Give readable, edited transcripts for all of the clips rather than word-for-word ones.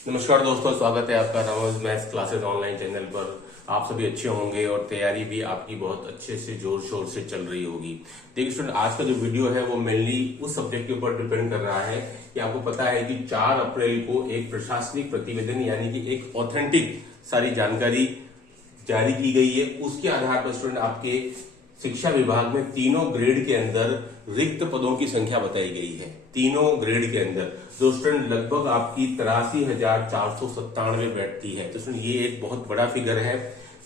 नमस्कार दोस्तों, स्वागत है आपका रमोज मैथ्स क्लासेस ऑनलाइन चैनल पर। आप सभी अच्छे होंगे और तैयारी भी आपकी बहुत अच्छे से जोर शोर से चल रही होगी। देखिए स्टूडेंट, आज का जो वीडियो है वो मेनली उस सब्जेक्ट के ऊपर डिपेंड कर रहा है कि आपको पता है कि 4 अप्रैल को एक प्रशासनिक प्रतिवेदन यानी कि एक ऑथेंटिक सारी जानकारी जारी की गई है। उसके आधार पर स्टूडेंट आपके शिक्षा विभाग में तीनों ग्रेड के अंदर रिक्त पदों की संख्या बताई गई है। तीनों ग्रेड के अंदर जो स्टूडेंट लगभग आपकी 83,497 बैठती है। तो स्टूडेंट ये एक बहुत बड़ा फिगर है,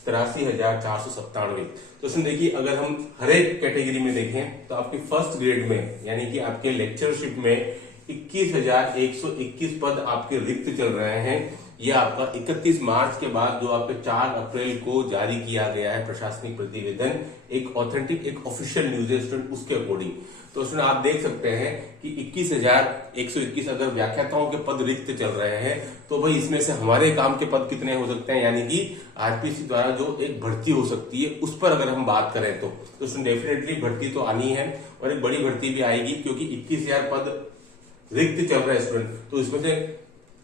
83,497। तो स्टूडेंट देखिए, अगर हम हर एक कैटेगरी में देखें तो आपके फर्स्ट ग्रेड में यानी कि आपके लेक्चरशिप में 21,121 पद आपके रिक्त चल रहे हैं। यह आपका 31 मार्च के बाद जो आपके 4 अप्रैल को जारी किया गया है प्रशासनिक प्रतिवेदन, एक ऑथेंटिक एक ऑफिशियल न्यूज है स्टूडेंट, उसके अकॉर्डिंग। तो स्टूडेंट आप देख सकते हैं कि 21,121 अगर व्याख्याताओं के पद रिक्त चल रहे हैं तो भाई इसमें से हमारे काम के पद कितने हो सकते हैं, यानी कि आरपीसी द्वारा जो एक भर्ती हो सकती है उस पर अगर हम बात करें तो स्टूडेंट डेफिनेटली भर्ती तो आनी है और एक बड़ी भर्ती भी आएगी, क्योंकि 21,000 पद रिक्त चल रहे हैं स्टूडेंट। तो इसमें से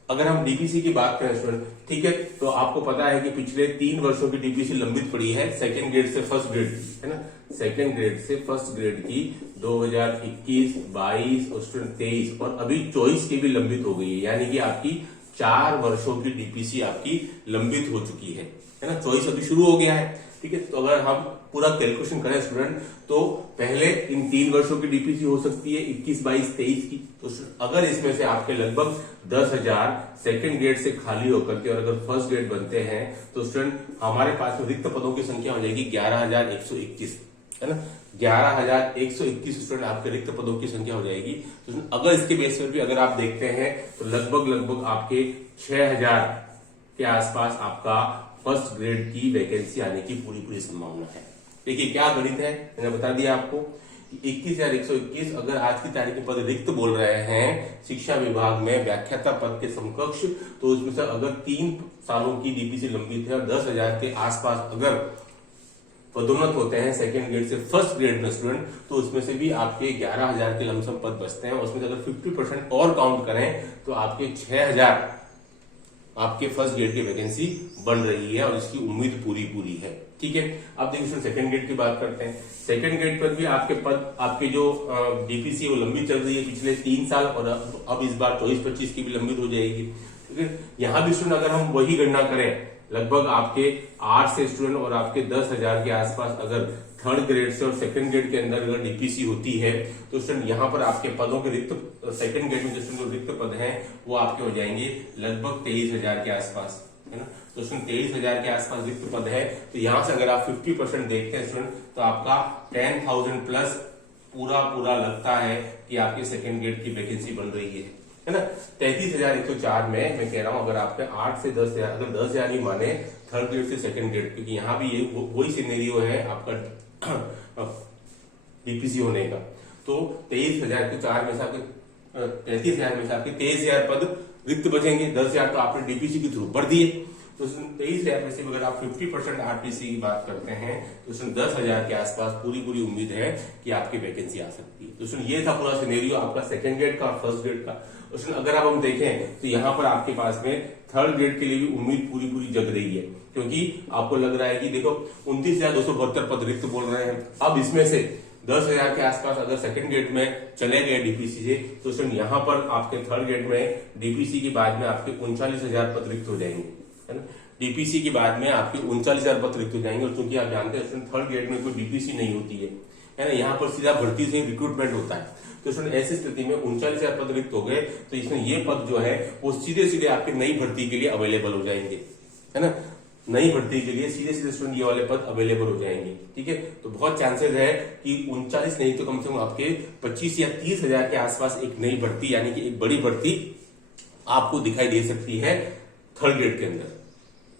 अगर हम डीपीसी की बात करें स्टूडेंट, ठीक है, तो आपको पता है कि पिछले 3 वर्षों की डीपीसी लंबित पड़ी है, सेकंड ग्रेड से फर्स्ट ग्रेड की, है ना, सेकंड ग्रेड से फर्स्ट ग्रेड की 2021, 22 और स्टूडेंट 23 और अभी 24 की भी लंबित हो गई है, यानी कि आपकी 4 वर्षों की डीपीसी आपकी लंबित हो चुकी है ना। 24 अभी शुरू हो गया है, ठीक है। तो अगर हम पूरा कैलकुलेशन करें स्टूडेंट तो पहले इन 3 वर्षों की डीपीसी हो सकती है 21, 22, 23 की। तो अगर इसमें से आपके लगभग 10,000 सेकंड ग्रेड से खाली होकर के और अगर फर्स्ट ग्रेड बनते हैं तो स्टूडेंट हमारे पास रिक्त पदों की संख्या हो जाएगी 11,121, है ना। 11,121 स्टूडेंट आपके रिक्त पदों की संख्या हो जाएगी। तो अगर इसके बेस पर भी अगर आप देखते हैं तो लगभग आपके 6,000 के आसपास आपका फर्स्ट ग्रेड की वैकेंसी आने की पूरी संभावना है। देखिए क्या गणित है, मैंने बता दिया आपको। 21,121 अगर आज की तारीख में पद रिक्त बोल रहे हैं शिक्षा विभाग में व्याख्याता पद के समकक्ष, तो उसमें से अगर 3 सालों की डीपीसी लंबित है और 10,000 के आसपास अगर पदोन्नत होते हैं सेकंड ग्रेड से फर्स्ट ग्रेड में स्टूडेंट, तो उसमें से भी आपके 11,000 के लमसम पद बचते हैं। उसमें से अगर 50% और काउंट करें तो आपके 6,000 आपके फर्स्ट ग्रेड की वैकेंसी बन रही है और इसकी उम्मीद पूरी है, ठीक है। अब देखिए सेकंड ग्रेड की बात करते हैं। सेकंड ग्रेड पर भी आपके पद आपके जो डीपीसी वो लंबी चल रही है पिछले 3 साल और अब इस बार 24-25 की भी लंबित हो जाएगी, ठीक है। यहाँ भी स्टूडेंट अगर हम वही गणना करें, लगभग आपके 8 से स्टूडेंट और आपके 10,000 के आसपास अगर थर्ड ग्रेड से और सेकंड ग्रेड के अंदर अगर डीपीसी होती है तो स्टूडेंट यहाँ पर आपके पदों के रिक्त सेकंड ग्रेड में जो स्टूडेंट रिक्त पद हैं वो आपके हो जाएंगे लगभग 23,000 के आसपास, है ना। तो स्टूडेंट 23,000 के आसपास रिक्त पद है। तो यहाँ से अगर आप 50% देखते हैं स्टूडेंट तो आपका 10,000 प्लस पूरा लगता है कि आपकी सेकंड ग्रेड की वैकेंसी बन रही है ना। 33,104 में मैं कह रहा हूं अगर आपके 8 से 10,000 अगर 10,000 ही माने थर्ड ग्रेड से सेकंड ग्रेड, क्योंकि यहाँ भी ये वही सिनेरियो है आपका डीपीसी होने का। तो 23,004 में से आपके 33,000 में से आपके 23,000 पद रिक्त बचेंगे। 10,000 तो आपने डीपीसी के थ्रू भर दिए। तो 23,000 में से अगर आप 50% आरपीसी की बात करते हैं तो उसमें 10,000 के आसपास पूरी उम्मीद है कि आपकी वैकेंसी आ सकती है। तो उसमें ये था पूरा सिनेरियो आपका सेकंड ग्रेड का और फर्स्ट ग्रेड का। उसमें अगर अब हम देखें तो यहाँ पर आपके पास में थर्ड ग्रेड के लिए भी उम्मीद पूरी जग रही है, क्योंकि आपको लग रहा है कि देखो 29,272 पद रिक्त बोल रहे हैं। अब इसमें से 10,000 के आसपास अगर सेकंड ग्रेड में चले गए डीपीसी से तो उसमें यहाँ पर आपके थर्ड ग्रेड में डीपीसी के बाद में आपके 39,000 पद रिक्त हो जाएंगे, है ना। डीपीसी के बाद में आपके 39,000 पद रिक्त हो जाएंगे और क्योंकि आप जानते हैं थर्ड ग्रेड में कोई डीपीसी नहीं होती है ना, यहाँ पर सीधा भर्ती से रिक्रूटमेंट होता है। तो स्टूडेंट ऐसी स्थिति में 39,000 पद रिक्त हो गए तो इसमें ये पद जो है वो सीधे आपके नई भर्ती के लिए अवेलेबल हो जाएंगे, है ना। नई भर्ती के लिए सीधे स्टूडेंट ये वाले पद अवेलेबल हो जाएंगे, ठीक है। तो बहुत चांसेस है कि 39 नहीं तो कम से कम आपके 25 या 30,000 के आसपास एक नई भर्ती यानी कि एक बड़ी भर्ती आपको दिखाई दे सकती है थर्ड ग्रेड के अंदर,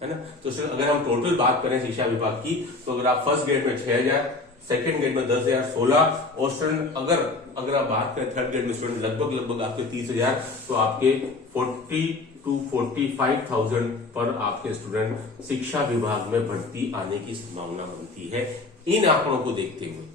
है ना। तो अगर हम टोटल बात करें शिक्षा विभाग की तो अगर आप फर्स्ट ग्रेड में 6,000, सेकंड ग्रेड में 10,000 16 और स्टूडेंट अगर आप बात करें थर्ड ग्रेड में स्टूडेंट लगभग आपके 30,000, तो आपके 40 to 45,000 पर आपके स्टूडेंट शिक्षा विभाग में भर्ती आने की संभावना बनती है इन आंकड़ों को देखते हुए,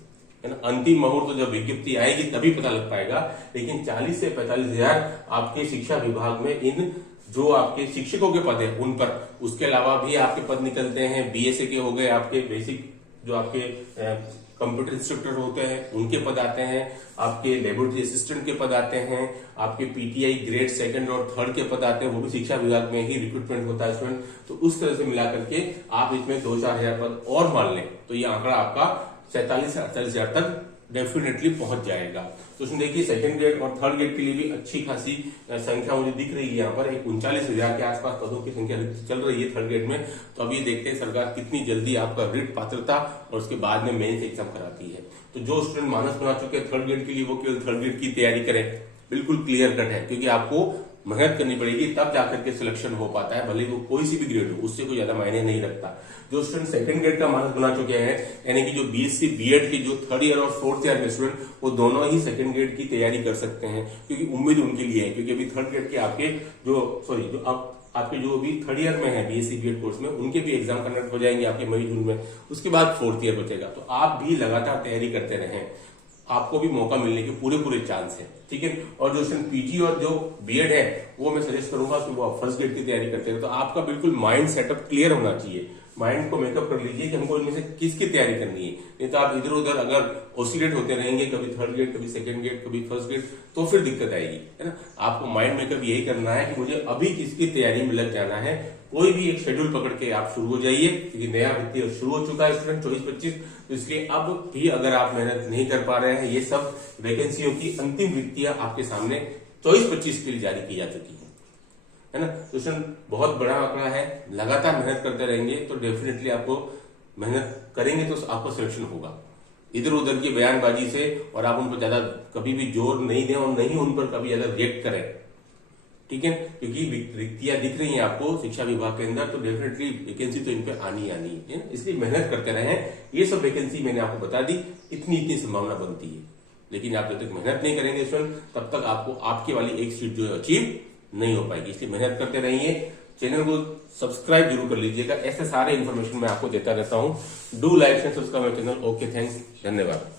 है ना। अंतिम मुहूर्त तो जब विज्ञप्ति आएगी तभी पता लग पाएगा, लेकिन 40 से 45,000 आपके शिक्षा विभाग में इन जो आपके शिक्षकों के पद है उन पर, उसके अलावा भी आपके पद निकलते हैं। बीएसए के हो गए आपके बेसिक, जो आपके कंप्यूटर इंस्ट्रक्टर होते हैं उनके पद आते हैं, आपके लेबोरेटरी असिस्टेंट के पद आते हैं, आपके पीटीआई ग्रेड 2 और 3 के पद आते हैं, वो भी शिक्षा विभाग में ही रिक्रूटमेंट होता है स्टूडेंट। तो उस तरह से मिला करके आप इसमें 2-4 हजार पद और मान लें तो ये आंकड़ा आपका 47 से 48 हजार तक डेफिनेटली पहुंच जाएगा। तो उसमें देखिए सेकंड ग्रेड और थर्ड ग्रेड के लिए भी अच्छी खासी संख्या मुझे दिख रही है। यहाँ पर एक 39,000 के आसपास पदों की संख्या चल रही है थर्ड ग्रेड में। तो अब ये देखते हैं सरकार कितनी जल्दी आपका रिट पात्रता और उसके बाद में मेंस एग्जाम कराती है। तो जो स्टूडेंट मानस बना चुके हैं थर्ड ग्रेड के लिए, वो केवल थर्ड ग्रेड की तैयारी करें, बिल्कुल क्लियर कट है, क्योंकि आपको मेहनत करनी पड़ेगी तब जाकर के सिलेक्शन हो पाता है, भले वो कोई सी भी ग्रेड हो, उससे कोई ज्यादा मायने नहीं रखता। जो स्टूडेंट सेकंड ग्रेड का मानस बना चुके हैं, यानी कि जो बीएससी बीएड के जो 3rd ईयर और 4th ईयर में स्टूडेंट, वो दोनों ही सेकंड ग्रेड की तैयारी कर सकते हैं, क्योंकि उम्मीद उनके लिए है। क्योंकि अभी थर्ड ग्रेड के आपके आपके जो अभी 3rd ईयर में है बीएससी बीएड कोर्स में, उनके भी एग्जाम कंडक्ट हो जाएंगे आपके मई जून में। उसके बाद 4th ईयर बचेगा। तो आप भी लगातार तैयारी करते रहें, आपको भी मौका मिलने के पूरे चांस है, ठीक है। और जो स्टूडेंट पीजी और जो बीएड है, वो मैं सजेस्ट करूंगा कि वो आप फर्स्ट ग्रेड की तैयारी करते हैं। तो आपका बिल्कुल माइंड सेटअप क्लियर होना चाहिए, माइंड को मेकअप कर लीजिए कि हमको इनमें से किसकी तैयारी करनी है। नहीं तो आप इधर उधर अगर ऑसिलेट होते रहेंगे, कभी थर्ड ग्रेड, कभी सेकंड ग्रेड, कभी फर्स्ट ग्रेड, तो फिर दिक्कत आएगी, है ना। आपको माइंड मेकअप यही करना है कि मुझे अभी किसकी तैयारी में लग जाना है। कोई भी एक शेड्यूल पकड़ के आप शुरू हो जाइए, क्योंकि नया वित्तीय शुरू हो चुका है स्टूडेंट 24-25। तो इसलिए अब भी अगर आप मेहनत नहीं कर पा रहे हैं, ये सब वैकेंसियों की अंतिम वित्तीय आपके सामने 24-25 के लिए जारी की जा चुकी है ना। तो बहुत बड़ा आंकड़ा है, लगातार मेहनत करते रहेंगे तो डेफिनेटली आपको, मेहनत करेंगे तो आपको सिलेक्शन होगा। इधर उधर की बयानबाजी से और आप उन पर ज्यादा कभी भी जोर नहीं दें और नहीं उन पर कभी ज्यादा रिएक्ट करें, ठीक है। क्योंकि रिक्तियां दिख रही हैं आपको शिक्षा विभाग के अंदर, तो डेफिनेटली वैकेंसी तो इन पे आनी है, इसलिए मेहनत करते रहें। ये सब वैकेंसी मैंने आपको बता दी, इतनी संभावना बनती है। लेकिन आप जब तक मेहनत नहीं करेंगे स्टूडेंट, तब तक आपको आपकी वाली एक सीट जो है अचीव नहीं हो पाएगी। इसलिए मेहनत करते रहिए, चैनल को सब्सक्राइब जरूर कर लीजिएगा, ऐसे सारे इन्फॉर्मेशन मैं आपको देता रहता हूँ। Do like and subscribe my channel. Okay, thanks, धन्यवाद।